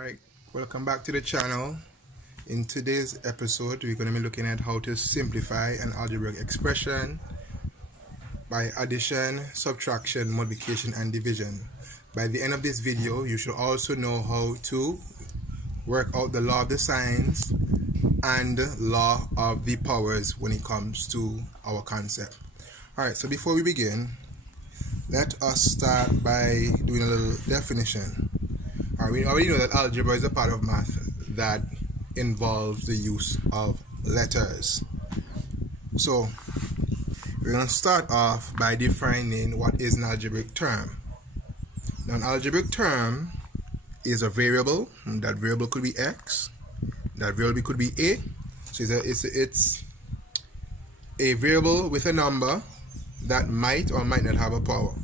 Alright, welcome back to the channel. In today's episode, we're going to be looking at how to simplify an algebraic expression by addition, subtraction, multiplication, and division. By the end of this video, you should also know how to work out the law of the signs and law of the powers when it comes to our concept. Alright, so before we begin, let us start by doing a little definition. We already know that algebra is a part of math that involves the use of letters. So we're going to start off by defining what is an algebraic term. Now, an algebraic term is a variable. That variable could be x. That variable could be a. So it's a variable with a number that might or might not have a power.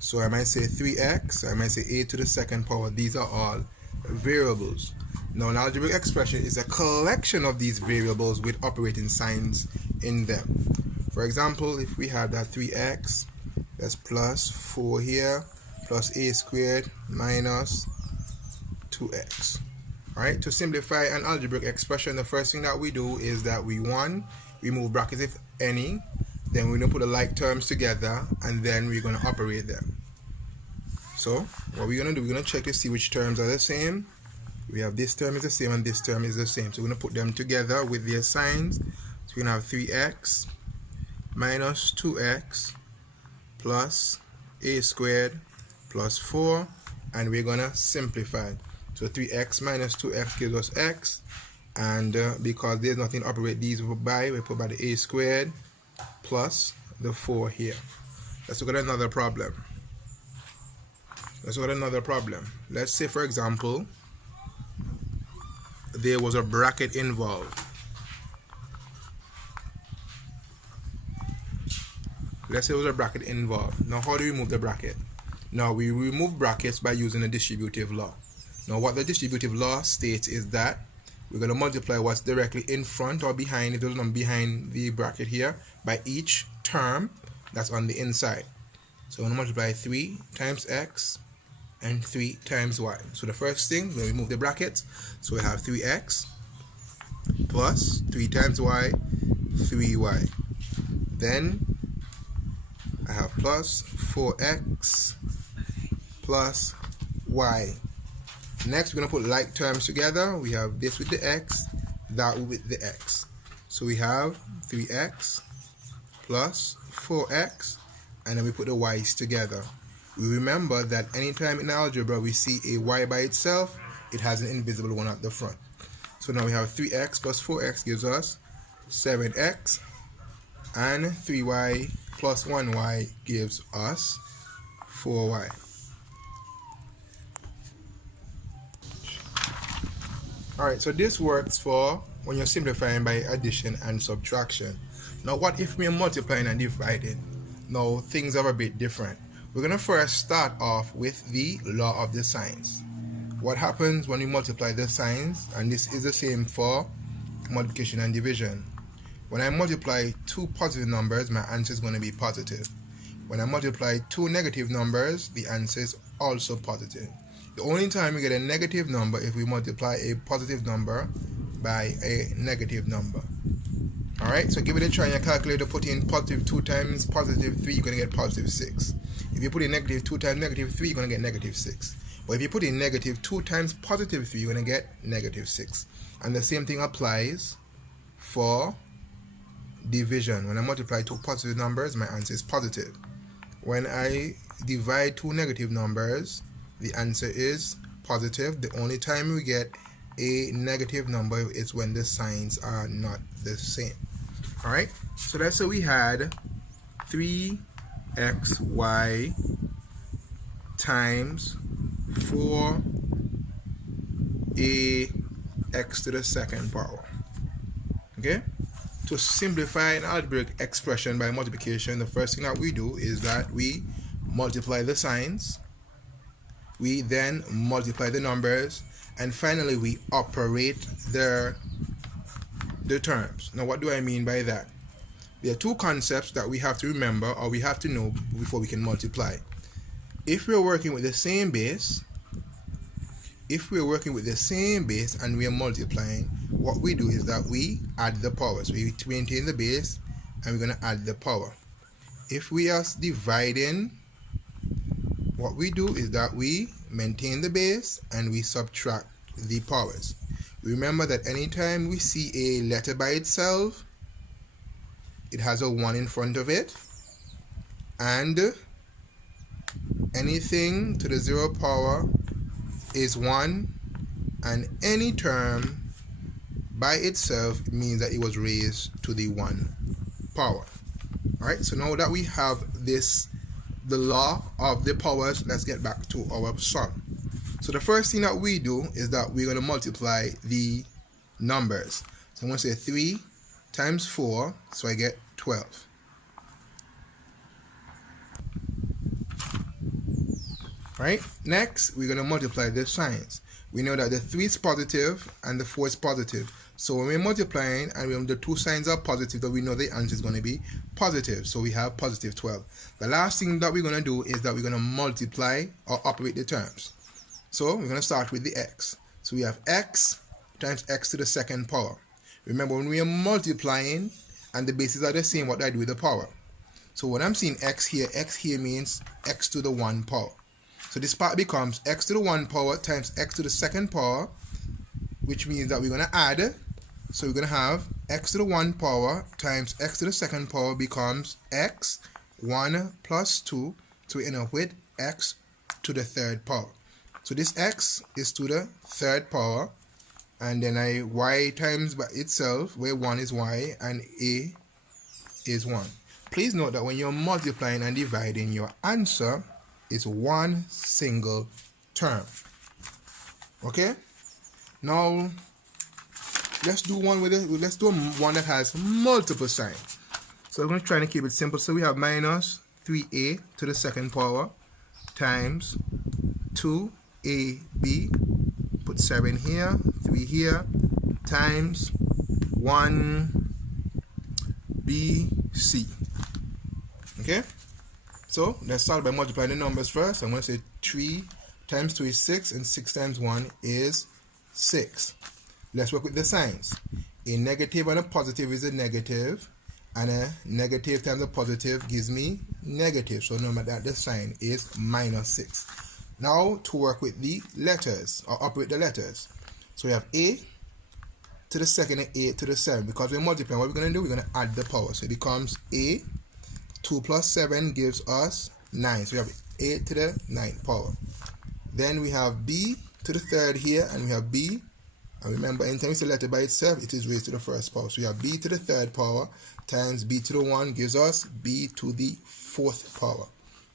So I might say 3x, I might say a to the second power. These are all variables. Now, an algebraic expression is a collection of these variables with operating signs in them. For example, if we have that 3x, that's plus 4 here, plus a squared minus 2x. Alright, to simplify an algebraic expression, the first thing that we do is that we remove brackets if any. Then we're going to put the like terms together, and then we're going to operate them. So what we're going to do, we're going to check to see which terms are the same. We have this term is the same and this term is the same. So we're going to put them together with their signs. So we're going to have 3x minus 2x plus a squared plus 4, and we're going to simplify. So 3x minus 2x gives us x, and because there's nothing to operate these by, we put by the a squared plus the 4 here. Let's look at another problem. Let's say, for example, there was a bracket involved. Let's say there was a bracket involved. Now, how do we remove the bracket? Now, we remove brackets by using a distributive law. Now, what the distributive law states is that we're going to multiply what's directly in front or behind, if there's none behind the bracket here, by each term that's on the inside. So we're going to multiply 3 times x and 3 times y. So the first thing, we're going to remove the brackets. So we have 3x plus 3 times y, 3y. Then I have plus 4x plus y. Next, we're going to put like terms together. We have this with the x, that with the x. So we have 3x plus 4x, and then we put the y's together. We remember that anytime in algebra we see a y by itself, it has an invisible one at the front. So now we have 3x plus 4x gives us 7x, and 3y plus 1y gives us 4y. Alright, so this works for when you're simplifying by addition and subtraction. Now, what if we're multiplying and dividing? Now, things are a bit different. We're going to first start off with the law of the signs. What happens when we multiply the signs? And this is the same for multiplication and division. When I multiply two positive numbers, my answer is going to be positive. When I multiply two negative numbers, the answer is also positive. The only time we get a negative number if we multiply a positive number by a negative number. Alright, so give it a try on your calculator. Put in positive 2 times positive 3, you're going to get positive 6. If you put in negative 2 times negative 3, you're going to get negative 6. But if you put in negative 2 times positive 3, you're going to get negative 6. And the same thing applies for division. When I multiply two positive numbers, my answer is positive. When I divide two negative numbers, the answer is positive. The only time we get a negative number is when the signs are not the same. Alright, so let's say we had 3xy times 4ax to the second power. Okay, to simplify an algebraic expression by multiplication, the first thing that we do is that we multiply the signs. We then multiply the numbers, and finally we operate the terms. Now, what do I mean by that? There are two concepts that we have to remember, or we have to know before we can multiply. If we're working with the same base, if we're working with the same base and we are multiplying, what we do is that we add the powers. We maintain the base and we're going to add the power. If we are dividing, what we do is that we maintain the base and we subtract the powers. Remember that anytime we see a letter by itself, it has a 1 in front of it, and anything to the 0 power is 1, and any term by itself means that it was raised to the 1 power. Alright, so now that we have this, the law of the powers, let's get back to our sum. So the first thing that we do is that we're going to multiply the numbers. So I'm going to say 3 times 4, so I get 12. Right? Next, we're going to multiply the signs. We know that the 3 is positive and the 4 is positive. So when we're multiplying and the two signs are positive, that we know the answer is going to be positive. So we have positive 12. The last thing that we're going to do is that we're going to multiply or operate the terms. So we're going to start with the x. So we have x times x to the 2nd power. Remember, when we are multiplying and the bases are the same, what do I do with the power? So when I'm seeing x here means x to the 1 power. So this part becomes x to the 1 power times x to the 2nd power, which means that we're going to add. So we're going to have x to the 1 power times x to the 2nd power becomes x, 1 plus 2. So we end up with x to the 3rd power. So this x is to the 3rd power, and then y times by itself, where 1 is y and a is 1. Please note that when you're multiplying and dividing, your answer is one single term. Okay? Now let's do one with it. Let's do one that has multiple signs. So I'm going to try and keep it simple. So we have minus 3a to the 2nd power times 2ab, put 7 here, 3 here, times 1bc. Okay? So let's start by multiplying the numbers first. I'm going to say 3 times 2 is 6, and 6 times 1 is 6. Let's work with the signs. A negative and a positive is a negative, and a negative times a positive gives me negative. So remember that the sign is minus 6. Now to work with the letters, or operate the letters. So we have a to the 2nd and a to the 7. Because we're multiplying, what we're going to do, we're going to add the power. So it becomes a. 2 plus 7 gives us 9. So we have a to the 9th power. Then we have b to the 3rd here, and we have b. And remember, anytime it's a letter by itself, it is raised to the 1st power. So we have b to the 3rd power times b to the 1 gives us b to the 4th power.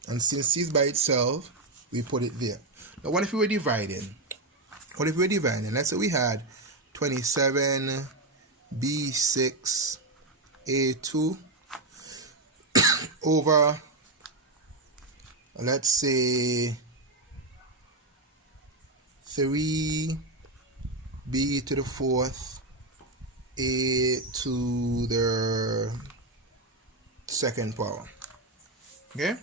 And since c is by itself, we put it there. Now what if we were dividing? What if we were dividing? Let's say we had 27 b6 a2 over, let's say, 3b to the 4th a to the 2nd power. Okay?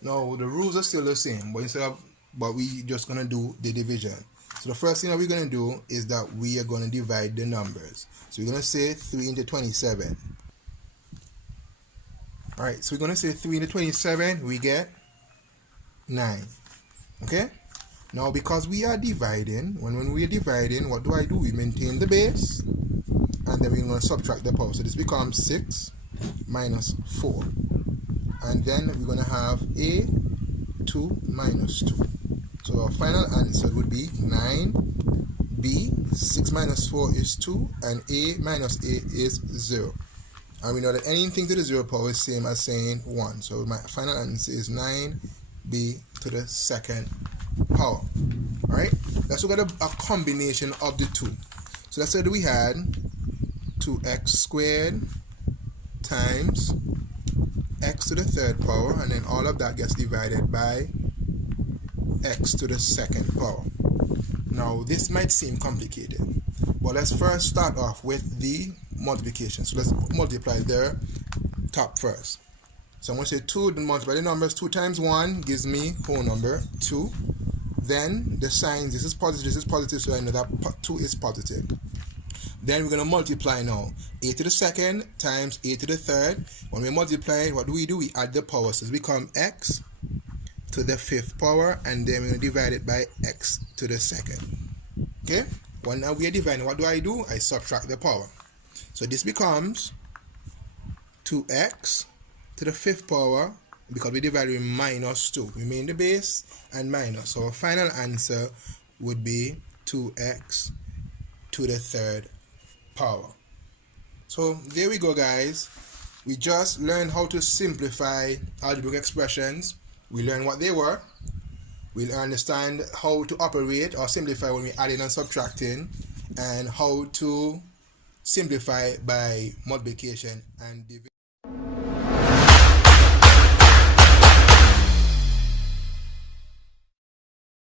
Now the rules are still the same, but we just gonna do the division. So the first thing that we're gonna do is that we are gonna divide the numbers. So we're gonna say 3 into 27. Alright, so we're going to say 3 into 27, we get 9. Okay? Now, because we are dividing, when we are dividing, what do? We maintain the base, and then we're going to subtract the power. So this becomes 6 minus 4. And then we're going to have a 2 minus 2. So our final answer would be 9b. 6 minus 4 is 2, and a minus a is 0. And we know that anything to the 0 power is same as saying 1. So my final answer is 9b to the 2nd power. Alright? Let's look at a combination of the two. So let's say that we had 2x squared times x to the 3rd power, and then all of that gets divided by x to the 2nd power. Now this might seem complicated, but let's first start off with the multiplication. So let's multiply the top first. So I'm going to say 2, then multiply the numbers. 2 times 1 gives me whole number 2. Then the signs, this is positive, so I know that 2 is positive. Then we're going to multiply now. A to the second times a to the third. When we multiply, what do? We add the power. So it becomes x to the 5th power, and then we're going to divide it by x to the second. Okay? Well, now we are dividing. What do? I subtract the power. So this becomes 2x to the 5th power, because we divided with minus 2. We made the base and minus. So our final answer would be 2x to the 3rd power. So there we go, guys. We just learned how to simplify algebraic expressions. We learned what they were. We'll understand how to operate or simplify when we're adding and subtracting, and how to simplify by multiplication and division.